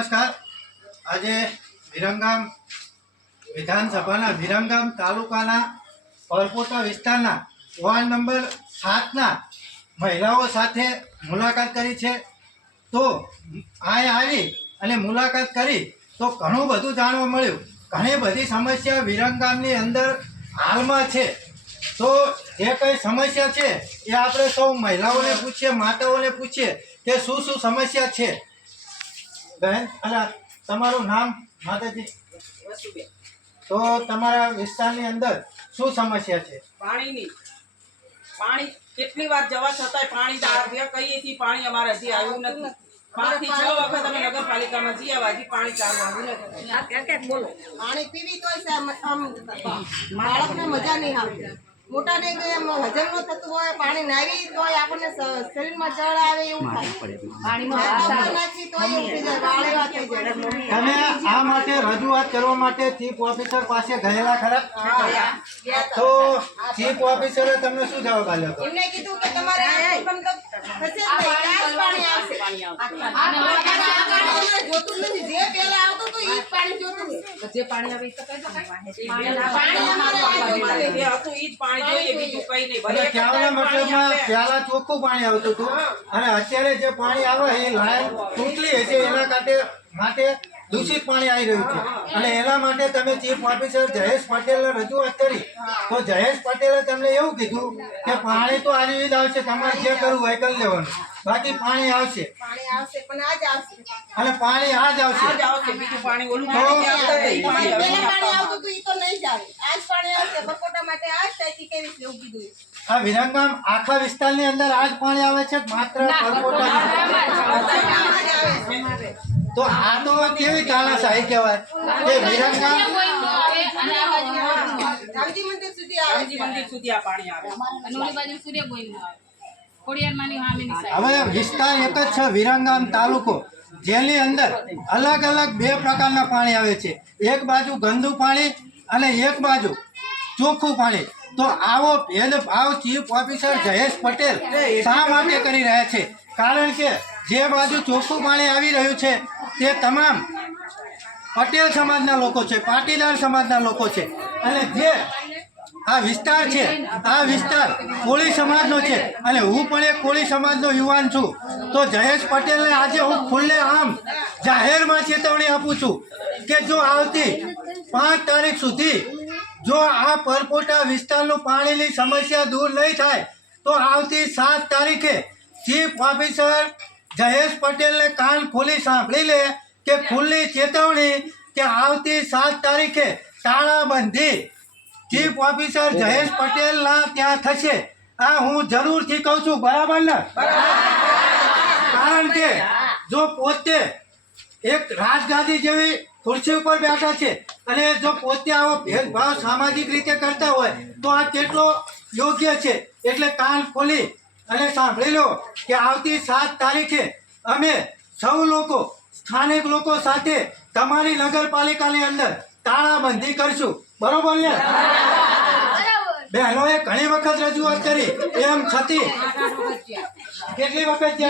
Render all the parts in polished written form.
નમસ્કાર। આજે વિરમગામ વિધાનસભાના વિરમગામ તાલુકાના પરપોટા વિસ્તારના વોર્ડ નંબર 7ના મહિલાઓ સાથે મુલાકાત કરી છે। તો અહીં આવી અને મુલાકાત કરી તો ઘણું બધું જાણવા મળ્યું। ઘણી બધી સમસ્યા વિરમગામની અંદર હાલમાં છે। તો જે કંઈ સમસ્યા છે એ આપણે સૌ મહિલાઓને પૂછીએ, માતાઓને પૂછીએ કે શું શું સમસ્યા છે। બહેન, અને તમારું નામ માતાજી? તો તમારા વિસ્તારની અંદર શું સમસ્યા છે? પાણીની કેટલી વાર જવા છતાંય પાણી કહીએ છીએ, પાણી અમારે હજી આવ્યું નથી। 5 થી 6 વખત અમે નગરપાલિકામાં જઈ આવ્યા, હજી પાણી ચાલુ આવ્યું નથી। પાણી પીવી તોય બાળકને મજા નહીં આવતી, મોટાને હજમ ન થતું હોય, પાણી નાવી તોય આપણને શરીરમાં જળ આવે એવું થાય। તમે આ માટે રજૂઆત કરવા માટે ચીફ ઓફિસર પાસે ગયેલા ખરા? તો ચીફ ઓફિસરે તમને શું જવાબ આપ્યો હતો? એમને કીધું કે તમારે જોતું નથી, જે પહેલા આવતું હતું ઈ પાણી જોતું, જે પાણી આવે તો કઈ પહેલા ચોખ્ખું પાણી આવતું હતું અને અત્યારે જે પાણી આવે એ લાઈન તૂટલી હશે, એના માટે દૂષિત પાણી આવી રહ્યું છે। અને એના માટે તમે ચીફ ઓફિસર જયેશ પટેલને રજૂઆત કરી તો જયેશ પટેલે તમને એવું કીધું કે પાણી તો આવી જ આવશે, તમારે જે કરવું હોય કરી લેવાનું, બાકી પાણી આવશે પણ આજ આવશે અને પાણી આજ આવશે। આ વિરમગામ આખા વિસ્તારની અંદર આજ પાણી આવે છે માત્ર પરપોટા? તો આ તો કેવી તાનાશાહી કહેવાય કે વિરમગામ મંદિર સુધી આ પાણી આવે। હવે વિસ્તાર એક જ છે વિરમગામ તાલુકો, જેની અંદર અલગ અલગ 2 પ્રકારના પાણી આવે છે। એક બાજુ ગંદુ પાણી અને એક બાજુ ચોખ્ખું પાણી। તો આવો ભેદભાવ ચીફ ઓફિસર જયેશ પટેલ શા માટે કરી રહ્યા છે? કારણ કે જે બાજુ ચોખ્ખું પાણી આવી રહ્યું છે તે તમામ પટેલ સમાજના લોકો છે, પાટીદાર સમાજના લોકો છે, અને જે આ વિસ્તાર છે આ વિસ્તાર કોળી સમાજનો છે અને હું પણ એક કોળી સમાજનો યુવાન છું। તો જયેશ પટેલને આજે હું ખુલ્લે આમ જાહેરમાં ચેતવણી આપું છું કે જો આવતી 5 તારીખ સુધી જો આ પરપોટા વિસ્તારનું પાણીની સમસ્યા દૂર નહીં થાય તો આવતી 7 તારીખે ચીફ ઓફિસર જયેશ પટેલને કાન ખોલી સાંભળી લે કે ખુલ્લી ચેતવણી કે આવતી 7 તારીખે તાળાબંધી ચીફ ઓફિસર જયેશ પટેલના ત્યાં થશે। આ હું જરૂરથી કહું છું, બરાબર ને? કારણ કે જો પોતે એક રાજગાદી જેવી ખુરશી ઉપર બેઠા છે અને જો પોતે આવો ભેદભાવ સામાજિક રીતે કરતા હોય તો આ કેટલો યોગ્ય છે। એટલે કાન ખોલી અને સાંભળી લો કે આવતી 7 તારીખે અમે સૌ લોકો સ્થાનિક લોકો સાથે તમારી નગરપાલિકાની અંદર તાળાબંધી કરશું, બરોબર ને? બહેનોએ ઘણી વખત રજૂઆત કરી, એમ છતી કેટલી વખત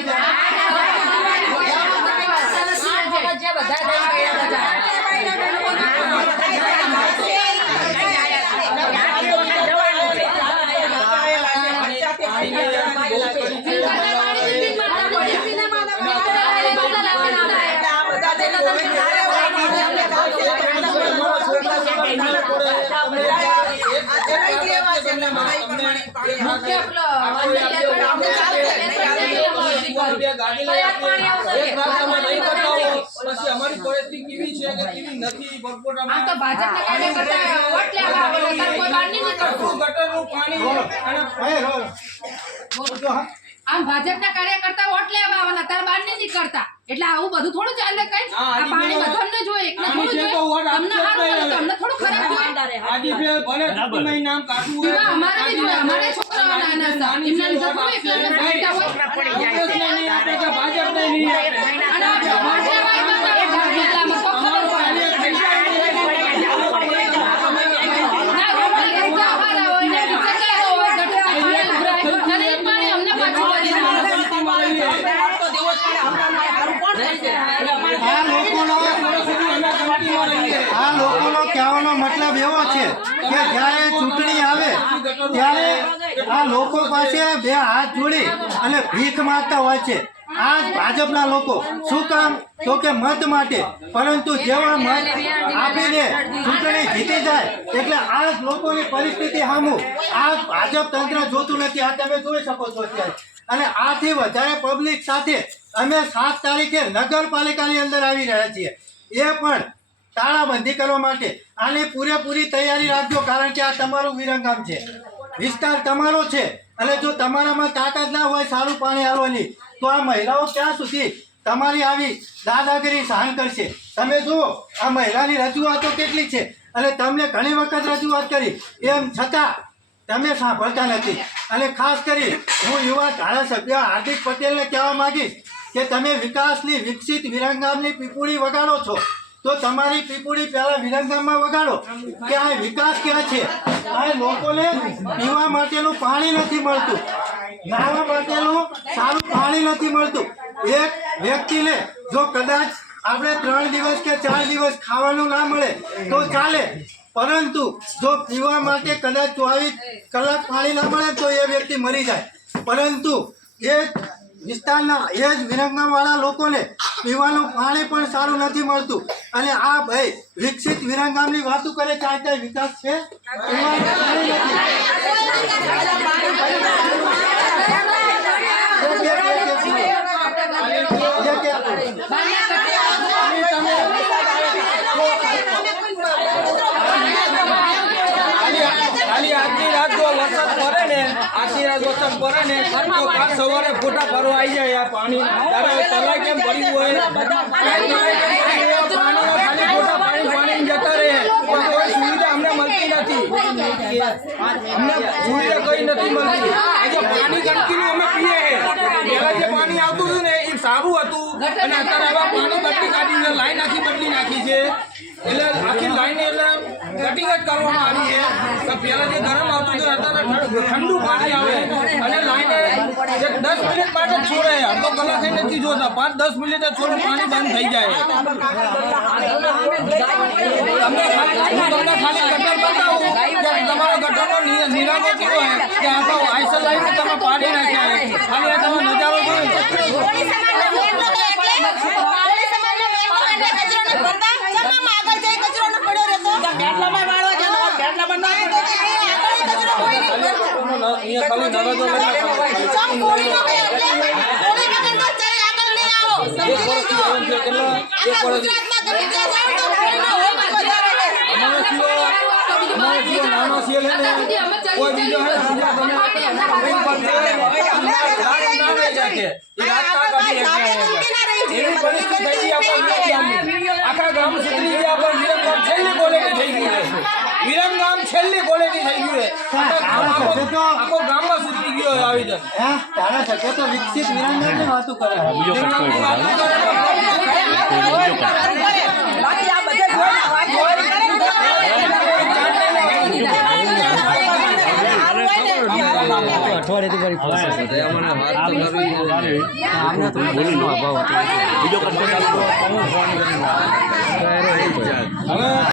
આમ ભાજપના કાર્યકર્તા વોટ લેવા આવવાના, તાર બાર નહીં કરતા, એટલે આવું બધું થોડું ચાલે કઈ? આ પાણી બધાને જોઈએ, એકને થોડું જોઈએ, તમને સારું લાગે, તમને થોડું ખરાબ જોઈએ। આજી ફેર ભલે ચૂંટણી નામ કાઢવું હોય, અમારે બી જોઈએ, અમારે છોકરાઓ નાના હતા, એમના લીધે થોડું એકલા ફાયદા હોય, ભાજપ નહીં અને ભાજપ આ લોકો કહેવાનો મતલબ એવો છે કે જ્યારે ચૂંટણી આવે ત્યારે આ લોકો પાસે બે હાથ જોડી અને ભીખ માંગતા હોય છે આ ભાજપના લોકો. શું કામ? તો કે મત માટે. પરંતુ જેવા મત આપીને ચૂંટણી જીતી જાય એટલે આ લોકોની પરિસ્થિતિ સામું આ ભાજપ તંત્ર જોતું નથી. આ તમે જોઈ શકો છો અત્યારે. અને આથી વધારે પબ્લિક સાથે અમે 7 તારીખે નગરપાલિકાની અંદર આવી રહ્યા છીએ, એ પણ તાળાબંધી કરવા માટે. આની પૂરેપૂરી તૈયારી રાખજો, કારણ કે આ તમારું વિરંગામ છે, વિસ્તાર તમારો છે. અને જો તમારામાં તાકાત ના હોય સારું પાણી આવવાની, તો આ મહિલાઓ ક્યાં સુધી તમારી આવી દાદાગીરી સહન કરશે? તમે જુઓ આ મહિલાની રજૂઆતો કેટલી છે, અને તમને ઘણી વખત રજૂઆત કરી, એમ છતાં તમે સાંભળતા નથી. અને ખાસ કરી હું યુવા ધારાસભ્ય હાર્દિક પટેલને કહેવા માંગીશ કે તમે વિકાસની વિકસિત વિરંગામની પીપુડી વગાડો છો, તો તમારી પીપુડી પહેલા વિરંગામમાં વગાડો કે આ વિકાસ ક્યાં છે. આ લોકોને પીવા માટેનું પાણી નથી મળતું, નાહવા માટેનું સારું પાણી નથી મળતું. એક વ્યક્તિને જો કદાચ આપણે 3 દિવસ કે 4 દિવસ ખાવાનું ના મળે તો ચાલે, પરંતુ જો પીવા માટે કદાચ 24 કલાક પાણી ના મળે તો એ વ્યક્તિ મરી જાય. પરંતુ એ વિસ્તારના એ જ વિરંગામવાળા લોકોને પીવાનું પાણી પણ સારું નથી મળતું. અને આ ભાઈ વિકસિત વિરંગામની વાતો કરે છે, આ ત્યાં વિકાસ છે? પીવાનું પાણી નથી. ખાલી આજની રાત જો વરસાદ પડે ને, આજની રાત વરસાદ પડે ને તો કાલ સવારે ફોટા ફરવા આવી જાય આ પાણી. ત્યારે તલાઈ કેમ ભર્યું હોય, પાણીનો ખાલી ફોટા પાણી જતા રહે, પણ કોઈ સુવિધા અમને મળતી નથી. અમને સુવિધા કઈ નથી મળતી. આજે પાણી ગંદકીનું અમે પીએ. પહેલા જે પાણી આવતું હતું ને એ સારું હતું, અને અત્યારે આવા પાણી બદલી કાઢી છે, લાઈન આખી બદલી નાખી છે. એટલે આખી લાઈન એટલે કટિંગ જ કરવામાં આવી છે. તો પહેલા જે ગરમ આવતું હતું અત્યારે ઠંડુ પાણી આવે, અને લાઈને 10 મિનિટ માટે છોડે, અડધો કલાક નથી જોતા, 5-10 મિનિટ છોડે પાણી બંધ થઈ જાય. તમને ખાલી ગટર બતાવું કે તમારા ગટરનો નિરાકરણ કેવો હોય કે આખો આઈસર લાઈને તમે પાડી નાખ્યા. ખાલી આ તમે નજારો જોઈ કોઈ બીજો આખા ગામ સુધરી ગયા, પણ વિરંગામ છેલ્લી ક્વોલિટી થઈ ગયું છે. વિરંગામ છેલ્લી ક્વોલિટી થઈ ગયું છે. આખો ગામમાં સુધરી ગયો આવી જાય. ધારાસભ્ય તો વિકસિત વિરંગામની વાતો કરે. અઠવાડિયેથી